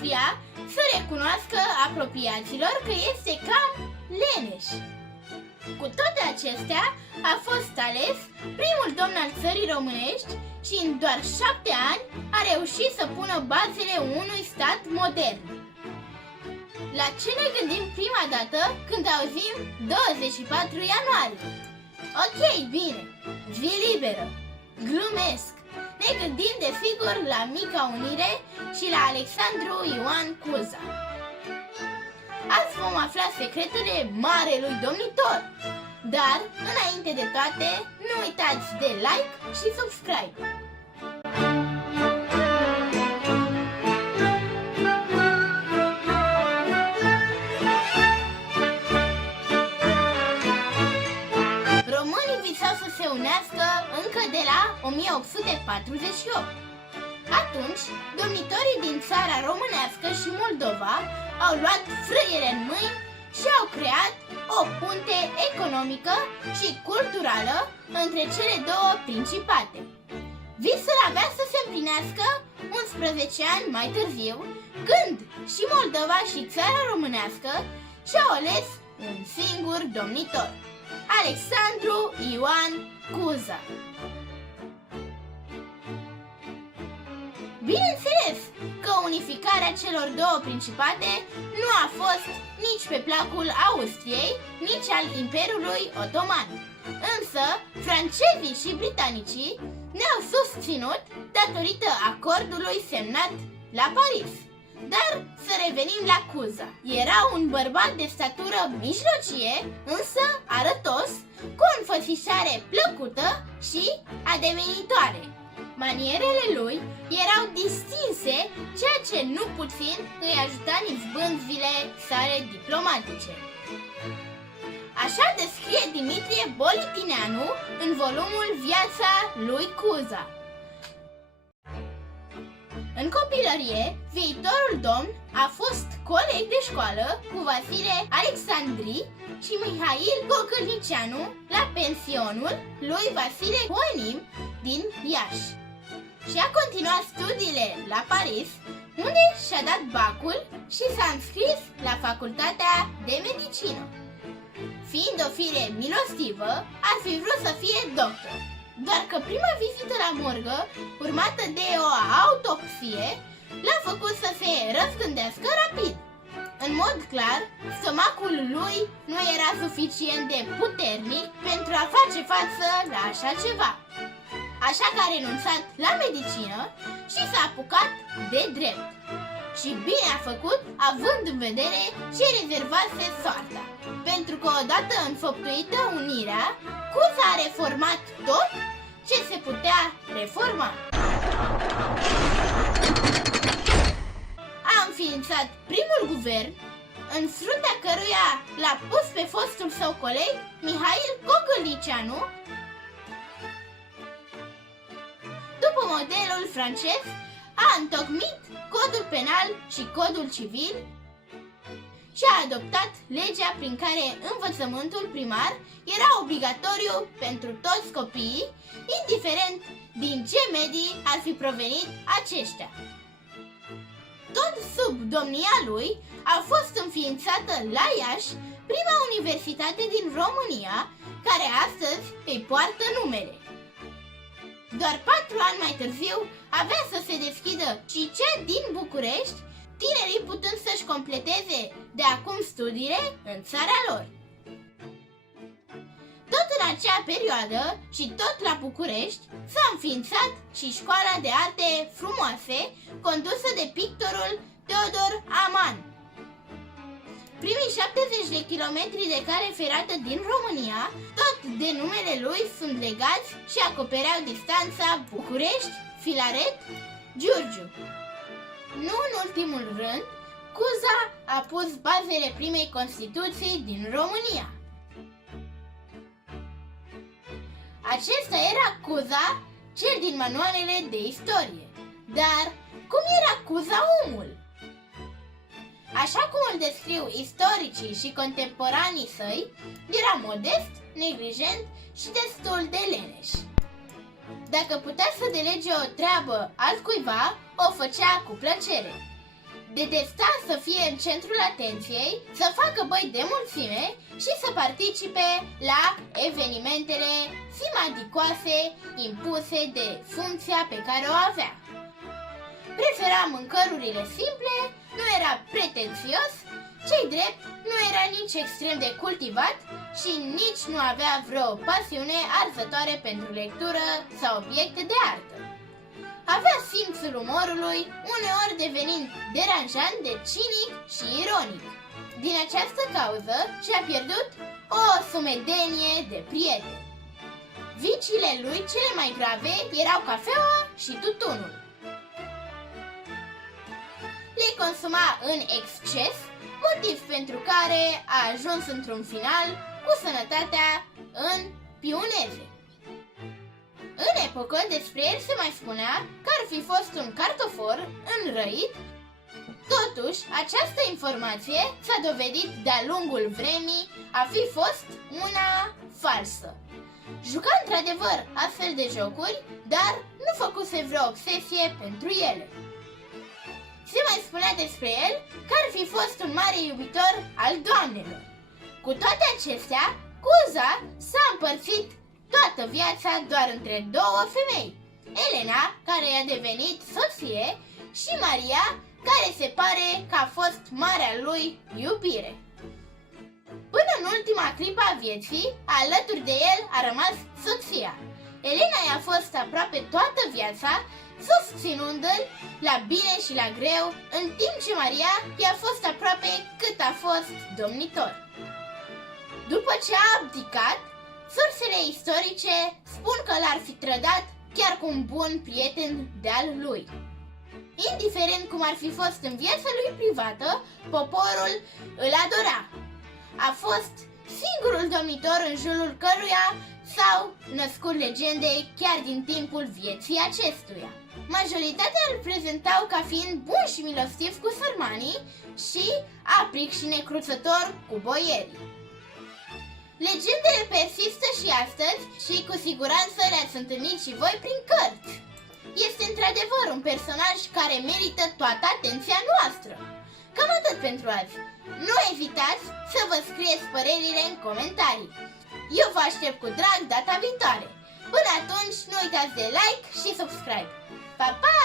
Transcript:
vrea să recunoască apropiaților că este cam leneș. Cu toate acestea, a fost ales primul domn al țării românești și în doar 7 ani a reușit să pună bazele unui stat modern. La ce ne gândim prima dată când auzim 24 ianuarie? Ok, bine, zi liberă, glumesc. Ne gândim desigur la Mica Unire și la Alexandru Ioan Cuza. Azi vom afla secretele Marelui Domnitor. Dar, înainte de toate, nu uitați de like și subscribe. Românii visau să se unească încă de la 1848. Atunci, domnitorii din țara românească și Moldova au luat frâiere în mâini și au creat o punte economică și culturală între cele două principate. Visul avea să se împlinească 11 ani mai târziu, când și Moldova și țara românească și-au ales un singur domnitor, Alexandru Ioan Cuza. Bineînțeles că unificarea celor două principate nu a fost nici pe placul Austriei, nici al Imperiului Otoman. Însă, francezii și britanicii ne-au susținut datorită acordului semnat la Paris. Dar să revenim la Cuza. Era un bărbat de statură mijlocie, însă arătos, cu o înfățișare plăcută și ademenitoare. Manierele lui erau distinse, ceea ce nu puțin îi ajuta în izbânzile sale diplomatice. Așa descrie Dimitrie Bolitineanu în volumul Viața lui Cuza. În copilărie, viitorul domn a fost coleg de școală cu Vasile Alexandri și Mihail Gogălnicianu la pensionul lui Vasile Honim din Iași. Și a continuat studiile la Paris, unde și-a dat bacul și s-a înscris la facultatea de medicină. Fiind o fire milostivă, ar fi vrut să fie doctor, doar că prima vizită la morgă, urmată de o autopsie, l-a făcut să se răzgândească rapid. În mod clar, stomacul lui nu era suficient de puternic pentru a face față la așa ceva. Așa că a renunțat la medicină și s-a apucat de drept. Și bine a făcut, având în vedere ce rezervase soarta. Pentru că odată înfăptuită unirea, Cuza a reformat tot ce se putea reforma. A înființat primul guvern, în fruntea căruia l-a pus pe fostul său coleg, Mihail Gogălnicianu. După modelul francez, a întocmit codul penal și codul civil și a adoptat legea prin care învățământul primar era obligatoriu pentru toți copiii, indiferent din ce medii ar fi provenit aceștia. Tot sub domnia lui a fost înființată la Iași prima universitate din România, care astăzi îi poartă numele. Doar 4 ani mai târziu avea să se deschidă și cea din București, tinerii putând să-și completeze de acum studiile în țara lor. Tot în acea perioadă și tot la București s-a înființat și Școala de Arte Frumoase, condusă de pictorul Teodor Aman. Primii 70 de kilometri de cale ferată din România, tot de numele lui, sunt legați și acopereau distanța București-Filaret-Giurgiu. Nu în ultimul rând, Cuza a pus bazele primei Constituții din România. Acesta era Cuza, cel din manualele de istorie. Dar cum era Cuza omul? Așa cum îl descriu istoricii și contemporanii săi, era modest, neglijent și destul de leneș. Dacă putea să delege o treabă altcuiva, o făcea cu plăcere. detesta să fie în centrul atenției, să facă băi de mulțime și să participe la evenimentele simadicoase impuse de funcția pe care o avea. Prefera mâncărurile simple, nu era pretențios, ce-i drept, nu era nici extrem de cultivat și nici nu avea vreo pasiune arzătoare pentru lectură sau obiecte de artă. Avea simțul umorului, uneori devenind deranjant de cinic și ironic. Din această cauză și-a pierdut o sumedenie de prieteni. Viciile lui cele mai grave erau cafeaua și tutunul. Le consuma în exces, motiv pentru care a ajuns într-un final cu sănătatea în piuneze. În epocă despre el se mai spunea că ar fi fost un cartofor înrăit. Totuși, această informație s-a dovedit de-a lungul vremii a fi fost una falsă. Juca într-adevăr astfel de jocuri, dar nu făcuse vreo obsesie pentru ele. Se mai spunea despre el că ar fi fost un mare iubitor al doamnelor. Cu toate acestea, Cuza s-a împărțit toată viața doar între două femei, Elena, care a devenit soție, și Maria, care se pare că a fost marea lui iubire. Până în ultima clipă a vieții, alături de el a rămas soția. Elena i-a fost aproape toată viața, susținându-l la bine și la greu, în timp ce Maria i-a fost aproape cât a fost domnitor. După ce a abdicat, sursele istorice spun că l-ar fi trădat chiar cu un bun prieten de-al lui. Indiferent cum ar fi fost în viața lui privată, poporul îl adora. A fost singurul domnitor în jurul căruia s-au născut legende chiar din timpul vieții acestuia. Majoritatea îl prezentau ca fiind bun și milostiv cu sărmanii și apric și necruțător cu boierii. Legendele persistă și astăzi și cu siguranță le-ați întâlnit și voi prin cărți. Este într-adevăr un personaj care merită toată atenția noastră. Cam atât pentru azi. Nu ezitați să vă scrieți părerile în comentarii. Eu vă aștept cu drag data viitoare. Până atunci, nu uitați de like și subscribe. Pa, pa!